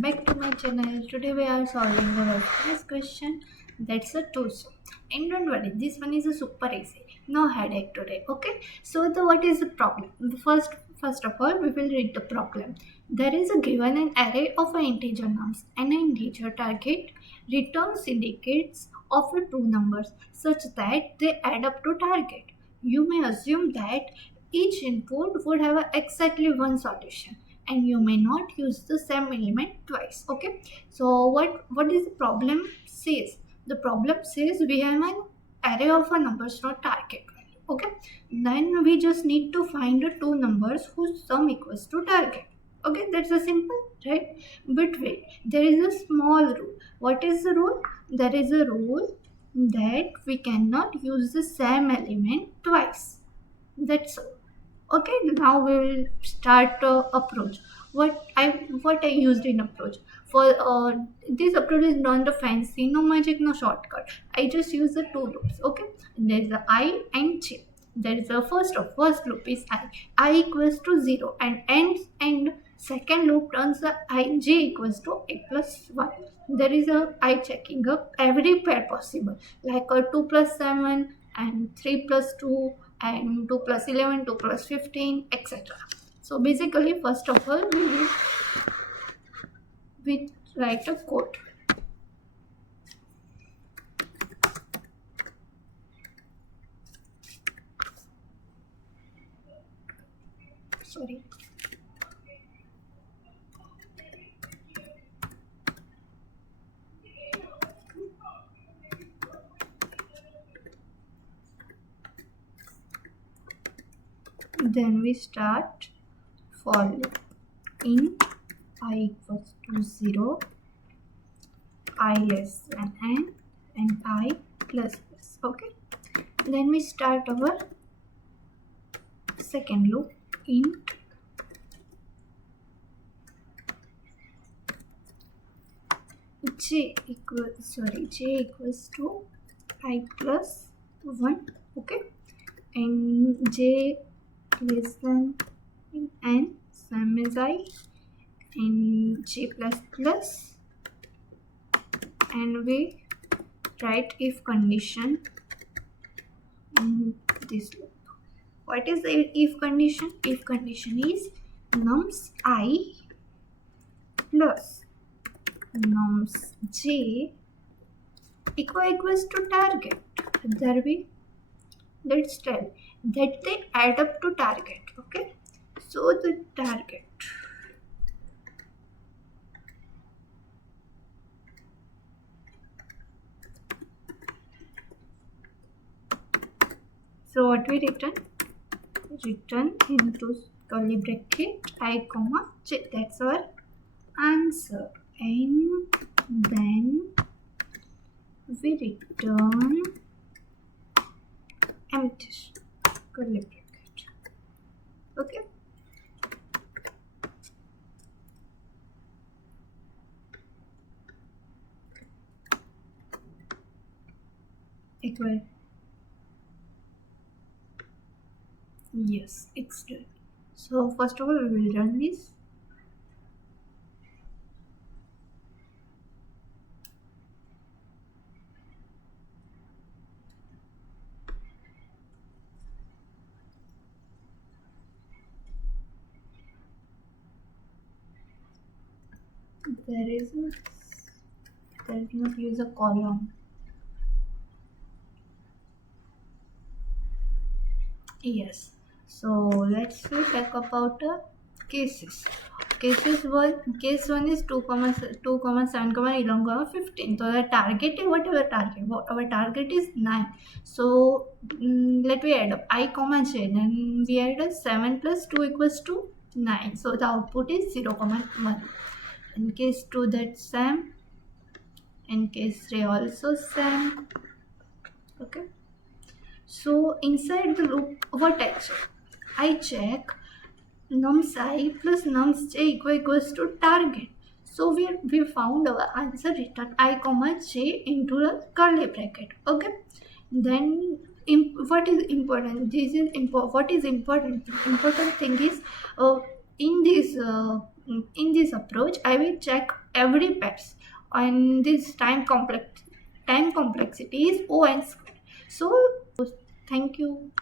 Back to my channel. Today we are solving the first question. That's a two sum. And don't worry, this one is a super easy. No headache today. Okay. So what is the problem? First of all, we will read the problem. There is a given an array of integer numbers and an integer target returns indicates of two numbers such that they add up to target. You may assume that each input would have exactly one solution and you may not use the same element twice. Okay, so what is the problem says? The problem says we have an array of a numbers, not target value. Okay, then we just need to find the two numbers whose sum equals to target. Okay, that's a simple, right? But wait, there is a small rule. What is the rule? There is a rule that we cannot use the same element twice. That's all. Okay, now we will start approach. What I used in approach for this approach is not the fancy, no magic, no shortcut. I just use the two loops. Okay, there is a I and j. There is a first loop is I equals to 0 and ends, and second loop turns the I j equals to a plus 1. There is a I checking up every pair possible, like a 2 plus 7 and 3 plus 2 and 2 plus 11, 2 plus 15, etc. So basically, first of all, we write a code. Sorry. Then we start for loop in I equals to 0, I less than n, and I plus plus. Okay, then we start our second loop in j equals to I plus 1. Okay, and j less than n, same as I, and j plus plus, and we write if condition in this loop. What is the if condition? If condition is nums I plus nums j equals to target. There we let's tell that they add up to target. Okay, so the target, so what we return into curly bracket I comma j. That's our answer, and then we return empty curly bracket. Okay, equal. Yes, it's done. So first of all, we will run this. There is not use a column. Yes, so let's talk about cases. Case one is 2 comma 7 comma 11 comma 15. So the target is whatever target. Our target is 9. So let me add up I comma j. Then we add a 7 plus 2 equals to 9. So the output is 0 comma 1. In case 2, that's same. In case 3 also same. Okay, so inside the loop, what I check nums I plus nums j equals to target. So we found our answer, return I comma j into the curly bracket. Okay, then what is important? What is important? Important thing is in this approach I will check every pets, and this time complexity is O n square. So thank you.